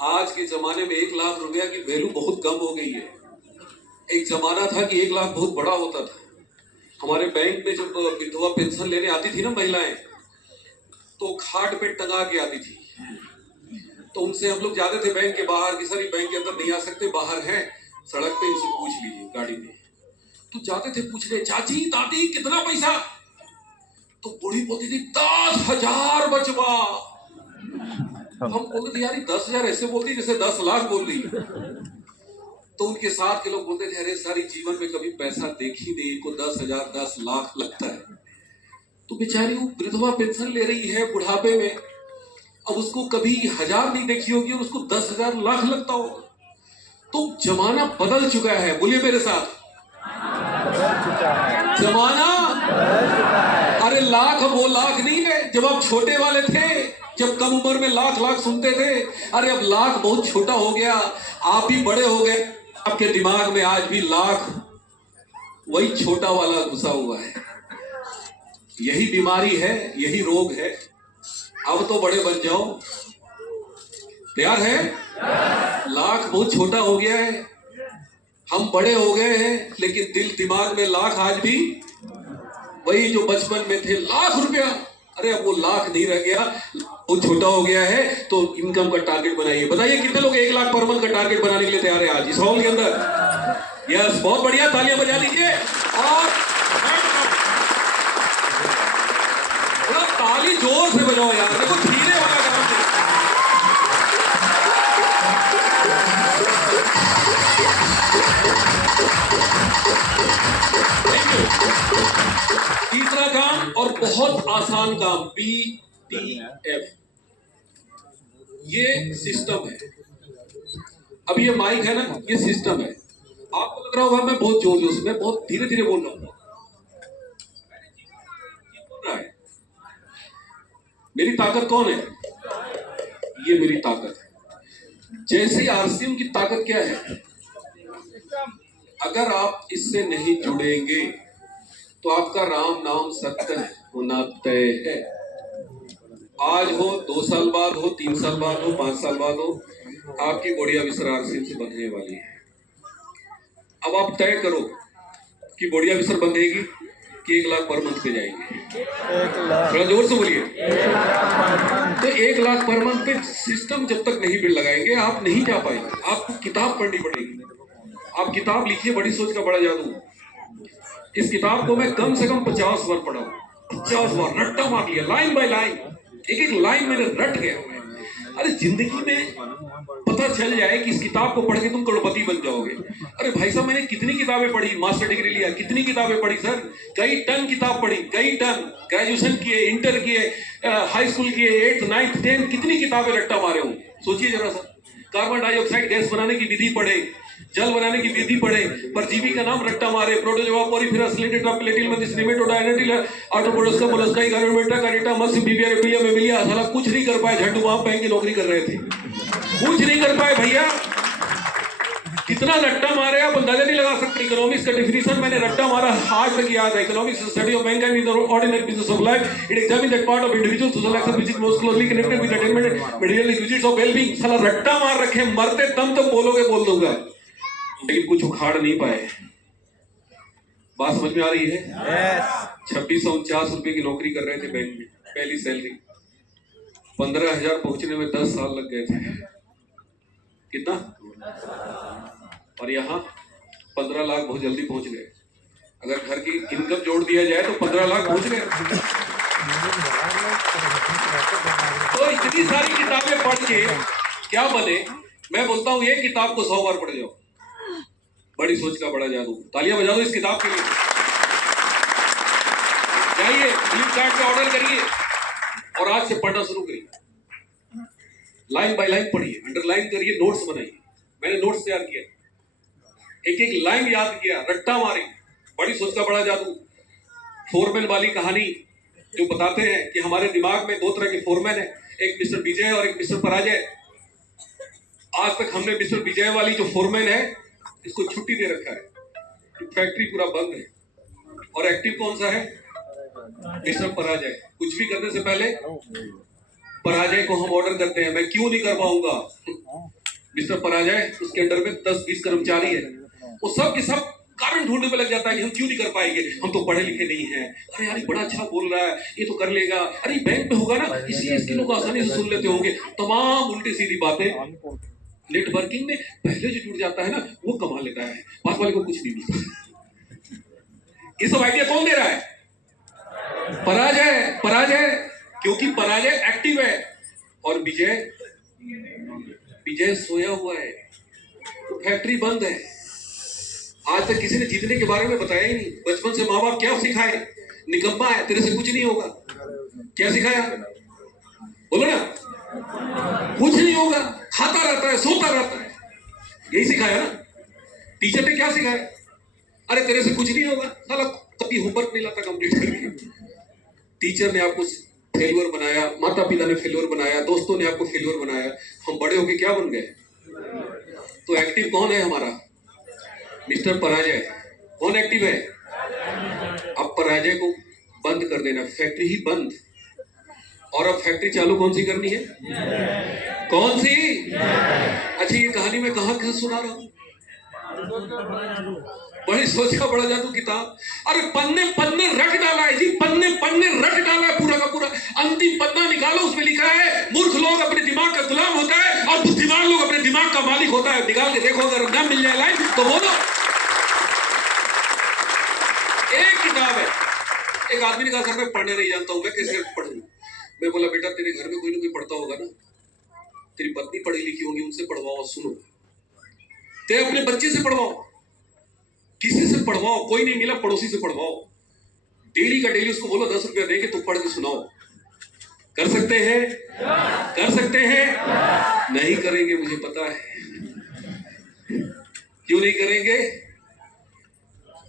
आज के जमाने में 1 लाख रुपया की वैल्यू बहुत कम हो गई है। एक जमाना था कि 1 लाख बहुत बड़ा होता था। हमारे बैंक में जब विधवा पेंशन लेने आती थी ना महिलाएं, तो खाट पे टंगा के आती थी। तो उनसे हम लोग जाते थे बैंक के बाहर कि सर ये बैंक के अंदर नहीं आ सकते, बाहर हैं सड़क पे, इनसे पूछ लीजिए गाड़ी में। तो जाते थे पूछने, चाची दादी कितना पैसा? तो बूढ़ी बोलती थी 10,000 बचवा। हम बोलते थे यार 10,000 ऐसे बोलती जैसे 10 लाख बोल रही। तो उनके साथ के लोग बोलते थे अरे सारी जीवन में कभी पैसा देखी नहीं, इनको 10,000 10 लाख लगता है। तो बेचारी वो विधवा पेंशन ले रही है बुढ़ापे में, अब उसको कभी 1,000 नहीं देखी होगी और उसको 10,000 लाख लगता होगा। तो जमाना बदल चुका है, बोलिए मेरे साथ, जमाना अरे लाख वो लाख नहीं है जब आप छोटे वाले थे, जब कम उम्र में लाख लाख सुनते थे। अरे अब लाख बहुत छोटा हो गया, आप भी बड़े हो गए, आपके दिमाग में आज भी लाख वही छोटा वाला घुसा हुआ है। यही बीमारी है, यही रोग है। अब तो बड़े बन जाओ, तैयार है? लाख बहुत छोटा हो गया है, हम बड़े हो गए हैं, लेकिन दिल दिमाग में लाख आज भी वही जो बचपन में थे लाख रुपया। अरे अब वो लाख नहीं रह गया, वो छोटा हो गया है। तो इनकम का टारगेट बनाइए। बताइए कितने लोग 1 लाख पर मंथ का टारगेट बनाने के लिए तैयार है आज इस हॉल के अंदर? यस, बहुत बढ़िया, तालियां बजा लीजिए। और ताली जोर से बजाओ यार, देखो धीरे वाला काम है। तीसरा काम और बहुत आसान काम, BTF, ये सिस्टम है। अब ये माइक है ना, ये सिस्टम है। आपको लग रहा होगा मैं बहुत जोर जोर से, मैं बहुत धीरे धीरे बोल रहा हूँ। मेरी ताकत कौन है? ये मेरी ताकत है। जैसे RCM की ताकत क्या है? अगर आप इससे नहीं जुड़ेंगे तो आपका राम नाम सत्य होना तय है। आज हो, 2 साल बाद हो, 3 साल बाद हो, 5 साल बाद हो, आपकी बॉडी ऑफिसर RCM से बंधने वाली है। अब आप तय करो कि बॉडी ऑफिसर बंधेगी कि 1 लाख पर मंथ पे जाएंगे। थोड़ा जोर से बोलिए। तो 1 लाख पर मंथ पे सिस्टम जब तक नहीं बिल लगाएंगे आप नहीं जा पाएंगे। आपको किताब पढ़नी पड़ेगी। आप किताब लिखिए, बड़ी सोच का बड़ा जादू। इस किताब को मैं कम से कम 50 बार पढ़ा हूं, 50 बार रट्टा मार लिया, लाइन बाय लाइन, एक एक लाइन मैंने रट गया। अरे जिंदगी में पता चल जाए कि इस किताब को पढ़ के तुम करोड़पति बन जाओगे। अरे भाई साहब, मैंने कितनी किताबें पढ़ी, मास्टर डिग्री लिया, कितनी किताबें पढ़ी सर, कई टन किताब पढ़ी, कई टन। ग्रेजुएशन किए, इंटर किए, हाई स्कूल किए, 8th 9th 10th, कितनी किताबें रट्टा मारे हूं। सोचिए जरा सा। कार्बन डाइऑक्साइड गैस बनाने की विधि पढ़े, जल बनाने की विधि पढ़े, परजीवी का नाम रट्टा मारे, प्रोटोजोआ, पोरिफेरा, सिलिंडेटा, प्लेटिल, मंदिस, निमेटोडा, एनाटिल, आर्टोपोडोस्का, मोलस्का, इगारोमेटा, कारेटा, मत्स्य, बीबिया, रेपिलिया, मेमिलिया, साला कुछ नहीं कर पाए। झंडू वहां बैंक की नौकरी कर रहे थे, कुछ नहीं कर पाए भैया। कितना रट्टा मारे आप अंदाजा नहीं लगा सकते। इकोनॉमिक्स का डेफिनेशन मैंने रट्टा मारा, आज तक याद है। Economics is study of Mankind in the ordinary business of life. It examine that part of individual social action which is most closely connected with attainment material requisites of well being. साला रट्टा मार रखे, मरते दम तक बोलोगे बोल दूंगा, लेकिन कुछ उखाड़ नहीं पाए। बात समझ में आ रही है? yes. 2649 रुपए की नौकरी कर रहे थे बैंक में, पहली सैलरी। 15,000 पहुंचने में 10 साल लग गए थे। कितना? और यहाँ 15 लाख बहुत जल्दी पहुंच गए। अगर घर की इनकम जोड़ दिया जाए तो 15 लाख पहुंच गए। तो इतनी सारी किताबें पढ़ के क्या बने? मैं बोलता हूं ये किताब को 100 बार पढ़ जाओ। बड़ी सोच का बड़ा जादू। तालियां बजा दो इस किताब के लिए। जाइए फ्लिपकार्ट पे ऑर्डर करिए और आज से पढ़ना शुरू करिए। लाइन बाय लाइन पढ़िए, अंडरलाइन करिए, नोट्स बनाइए। मैंने नोट्स तैयार किया, एक एक लाइन याद किया, रट्टा मारी। बड़ी सोच का बड़ा जादू। फोरमैन वाली कहानी जो बताते हैं कि हमारे दिमाग में 2 तरह के फोरमैन है, एक मिस्टर विजय और एक मिस्टर पराजय। आज तक हमने मिस्टर विजय वाली जो फोरमैन है इसको छुट्टी दे रखा है, फैक्ट्री पूरा बंद है। और एक्टिव कौन सा है? मिस्टर पराजय। कुछ भी करने से पहले पराजय को हम ऑर्डर करते हैं, मैं क्यों नहीं कर पाऊंगा, मिस्टर पराजय, उसके अंडर में 10-20 कर्मचारी है, वो सब के सब कारण ढूंढने में लग जाता है कि हम क्यों नहीं कर पाएंगे, हम तो पढ़े लिखे नहीं हैं, अरे यार बड़ा अच्छा बोल रहा है, ये तो कर लेगा, अरे बैंक में होगा ना इसलिए इसके लोग आसानी से सुन लेते होंगे। तमाम उल्टी सीधी बातें। नेटवर्किंग में पहले जो जुड़ जाता है ना वो कमा लेता है, बाद वाले को कुछ नहीं मिलता। ये सब आइडिया कौन दे रहा है? पराजय। पराजय क्योंकि पराजय एक्टिव है और विजय विजय सोया हुआ है। तो फैक्ट्री बंद है। आज तक किसी ने जीतने के बारे में बताया ही नहीं। बचपन से माँ बाप क्या सिखाए? निकम्मा है, तेरे से कुछ नहीं होगा। क्या सिखाया? बोलो ना, कुछ नहीं होगा, खाता रहता है, सोता रहता है, यही सिखाया ना। टीचर ने क्या सिखाया? अरे तेरे से कुछ नहीं होगा, साला कभी होमवर्क नहीं लाता कंप्लीट करके। टीचर ने आपको फेल्यूर बनाया, माता पिता ने फेल्यूर बनाया, दोस्तों ने आपको फेल्यूर बनाया। हम बड़े होके क्या बन गए? तो एक्टिव कौन है हमारा? मिस्टर पराजय। कौन एक्टिव है? अब पराजय को बंद कर देना, फैक्ट्री ही बंद। और अब फैक्ट्री चालू कौन सी करनी है? कौन सी? अच्छा, ये कहानी मैं कहां से सुना रहा हूं? बड़ी सोच का बड़ा जादू किताब। अरे पन्ने पन्ने रट डाला है जी, पन्ने पन्ने रट डाला है पूरा का पूरा। अंतिम पन्ना निकालो, उसमें लिखा है मूर्ख लोग अपने दिमाग का गुलाम होता है और बुद्धिमान लोग अपने दिमाग का मालिक होता है। निकाल के देखो, अगर ना मिल जाए लाइन तो बोलो। एक किताब है। एक आदमी ने कहा सर मैं पढ़ने नहीं जानता हूं, मैं कैसे पढ़ूं? मैं बोला बेटा तेरे घर में कोई ना कोई पढ़ता होगा ना, तेरी पत्नी पढ़ी लिखी होगी, उनसे पढ़वाओ। सुनो, तेरे अपने बच्चे से पढ़वाओ, किसी से पढ़वाओ, कोई नहीं मिला पड़ोसी से पढ़वाओ। डेली का डेली उसको बोलो 10 रुपया दे के तुम पढ़ के सुनाओ। कर सकते हैं? कर सकते हैं? नहीं करेंगे, मुझे पता है। क्यों नहीं करेंगे?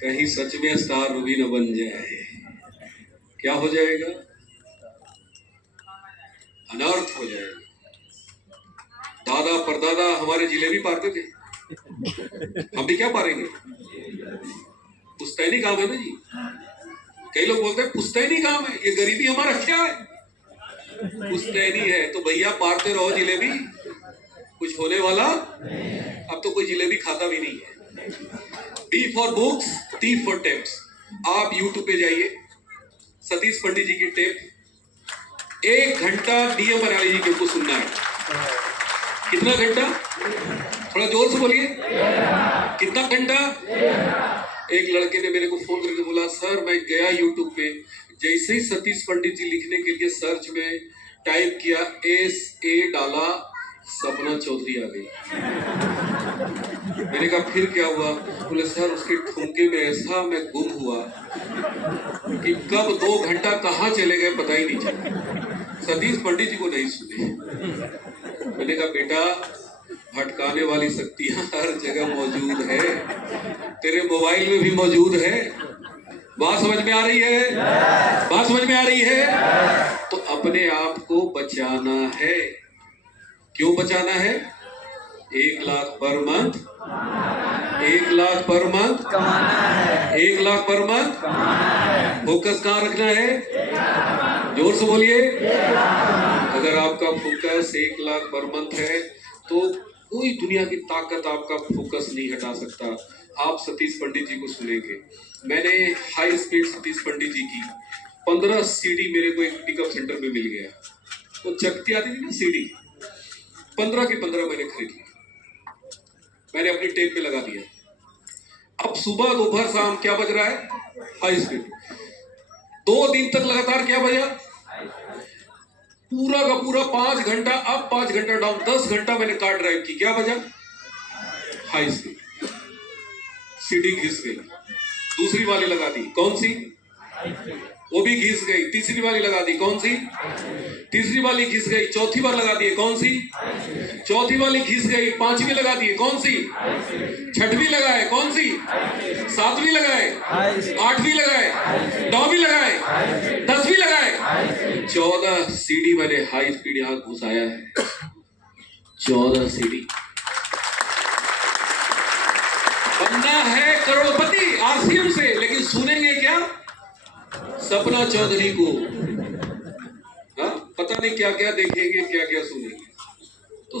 कहीं सच में स्टार रूबी न बन जाए। क्या हो जाएगा? अनर्थ हो जाएगा। दादा परदादा हमारे जिलेबी पारते थे, हम भी क्या पारेंगे? पुश्तैनी काम है ना जी। कई लोग बोलते हैं पुश्तैनी काम है, ये गरीबी हमारा क्या है? पुश्तैनी है तो भैया पारते रहो जिलेबी, कुछ होने वाला। अब तो कोई जिलेबी खाता भी नहीं है। B for books, T for tapes. आप यूट्यूब पे जाइए, सतीश पंडित जी की टेप 1 घंटा डीएम बराली जी के को सुनना है। कितना घंटा? थोड़ा जोर से बोलिए। कितना घंटा? एक लड़के ने मेरे को फोन करके बोला सर मैं गया यूट्यूब पे, जैसे ही सतीश पंडित जी लिखने के लिए सर्च में टाइप किया, SA डाला, सपना चौधरी आ गई। मैंने कहा फिर क्या हुआ? बोले सर उसके ठुमके में ऐसा मैं गुम हुआ कि कब 2 घंटा कहाँ चले गए पता ही नहीं चला। सतीश पंडित जी को नहीं सुने। मैंने कहा बेटा भटकाने वाली शक्तियां हर जगह मौजूद है, तेरे मोबाइल में भी मौजूद है। बात समझ में आ रही है? बात समझ में आ रही है? तो अपने आप को बचाना है। क्यों बचाना है? 1 lakh per month, 1 lakh per month कमाना है, 1 लाख पर मंथ कमाना है। फोकस कहाँ रखना है? जोर से बोलिए। अगर आपका फोकस 1 लाख पर मंथ है तो कोई दुनिया की ताकत आपका फोकस नहीं हटा सकता। आप सतीश पंडित जी को सुनेंगे। मैंने हाई स्पीड सतीश पंडित जी की 15 CD मेरे को एक पिकअप सेंटर में मिल गया। वो चकती आती थी ना CD, 15 के 15 मैंने खरीद लिया। मैंने अपनी टेप पे लगा दिया। अब सुबह दोपहर शाम क्या बज रहा है? High speed. 2 दिन तक लगातार क्या बजा? पूरा का पूरा 5 घंटा अप 5 घंटा डाउन, 10 घंटा मैंने कार ड्राइव की। क्या बजा? High speed. सीडी घिस गई, दूसरी वाली लगा दी। कौन सी? वो भी घिस गई। तीसरी वाली लगा दी। कौन सी? तीसरी वाली घिस गई। चौथी बार लगा दी। कौन सी? चौथी वाली घिस गई। 5वीं लगा दी। कौन सी? 6वीं लगाए। कौन सी? 7वीं लगाए। 8वीं लगाए। 9वीं लगाए। 10वीं लगाए। 14 CD मैंने हाई स्पीड यहां घुसाया है। 14 CD। बनना है करोड़पति RCM से, लेकिन सुनेंगे क्या? सपना चौधरी को। हाँ, पता नहीं क्या क्या देखेंगे, क्या क्या सुनेंगे। तो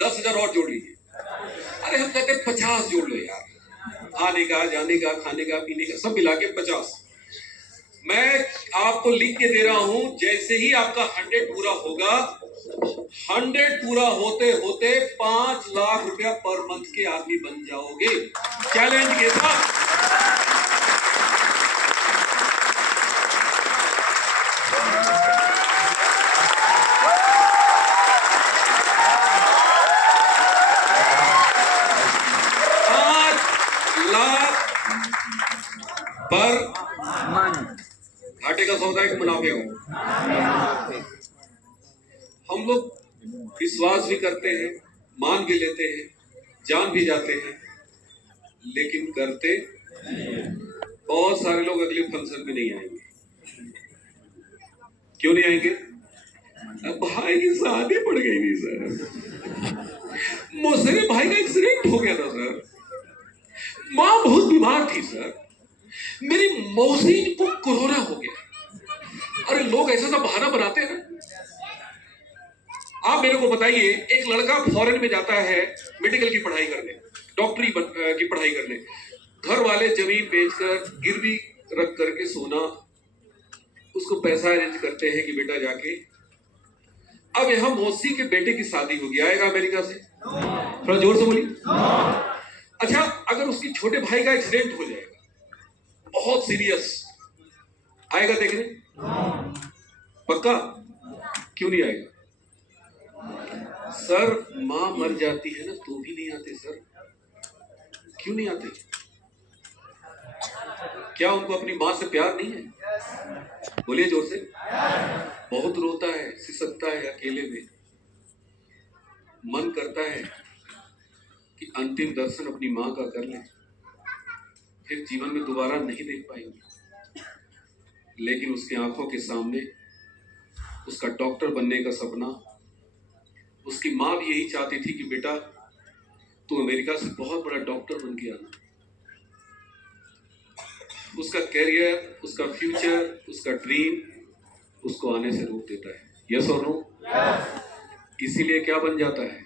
10,000 और जोड़ लीजिए। अरे हम कहते 50 जोड़ लो यार, आने का, जाने का, खाने का, पीने का, सब मिला के 50। मैं आपको लिख के दे रहा हूं, जैसे ही आपका 100 पूरा होगा, 100 पूरा होते होते 5 लाख रुपया पर मंथ के आदमी बन जाओगे, चैलेंज के साथ। पर घाटे का सौदा है कि मुनाफे का? हम लोग विश्वास भी करते हैं, मान भी लेते हैं, जान भी जाते हैं, लेकिन करते। बहुत सारे लोग अगले फंक्शन में नहीं आएंगे। क्यों नहीं आएंगे? भाई की शादी पड़ गई थी सर, मेरे भाई का एक्सीडेंट हो गया था सर, मां बहुत बीमार थी सर, मेरी मौसी को कोरोना हो गया। अरे लोग ऐसा सा बहाना बनाते हैं ना। आप मेरे को बताइए, एक लड़का फॉरेन में जाता है मेडिकल की पढ़ाई करने, डॉक्टरी की पढ़ाई करने, घर वाले जमीन बेचकर गिरवी रख करके सोना, उसको पैसा अरेंज करते हैं कि बेटा जाके। अब यहां मौसी के बेटे की शादी होगी, आएगा अमेरिका से? थोड़ा जोर से बोलिए। अच्छा, अगर उसकी छोटे भाई का एक्सीडेंट हो जाएगा बहुत सीरियस, आएगा देखने? पक्का? क्यों नहीं आएगा? सर मां मर जाती है ना तो भी नहीं आते सर। क्यों नहीं आते? क्या उनको अपनी मां से प्यार नहीं है? बोलिए जोर से। बहुत रोता है, सिसकता है अकेले में, मन करता है कि अंतिम दर्शन अपनी मां का कर ले, फिर जीवन में दोबारा नहीं देख पाएंगे। लेकिन उसकी आंखों के सामने उसका डॉक्टर बनने का सपना, उसकी मां भी यही चाहती थी कि बेटा तू अमेरिका से बहुत बड़ा डॉक्टर बन के आना। उसका कैरियर, उसका फ्यूचर, उसका ड्रीम उसको आने से रोक देता है। यस और नो? इसीलिए क्या बन जाता है?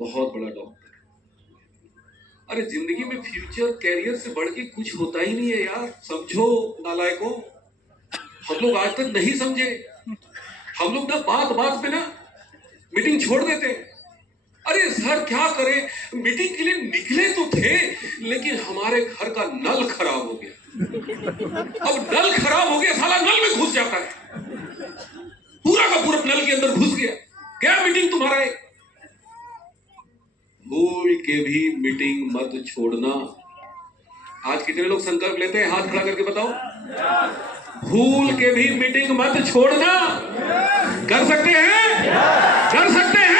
बहुत बड़ा डॉक्टर। अरे जिंदगी में फ्यूचर कैरियर से बढ़ के कुछ होता ही नहीं है यार, समझो नालायकों। हम लोग आज तक नहीं समझे। हम लोग ना बात बात पे ना मीटिंग छोड़ देते हैं। अरे सर क्या करें, मीटिंग के लिए निकले तो थे, लेकिन हमारे घर का नल खराब हो गया। अब नल खराब हो गया, साला नल में घुस जाता है, पूरा का पूरा नल के अंदर घुस गया, क्या मीटिंग तुम्हारा है? भूल के भी मीटिंग मत छोड़ना। आज कितने लोग संकल्प लेते हैं? हाथ खड़ा करके बताओ। भूल के भी मीटिंग मत छोड़ना। कर सकते हैं? कर सकते हैं?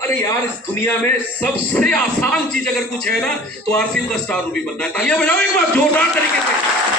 अरे यार, इस दुनिया में सबसे आसान चीज अगर कुछ है ना तो आरसीएम का स्टार रूबी बनना है। तालियां बजाओ एक बार जोरदार तरीके से।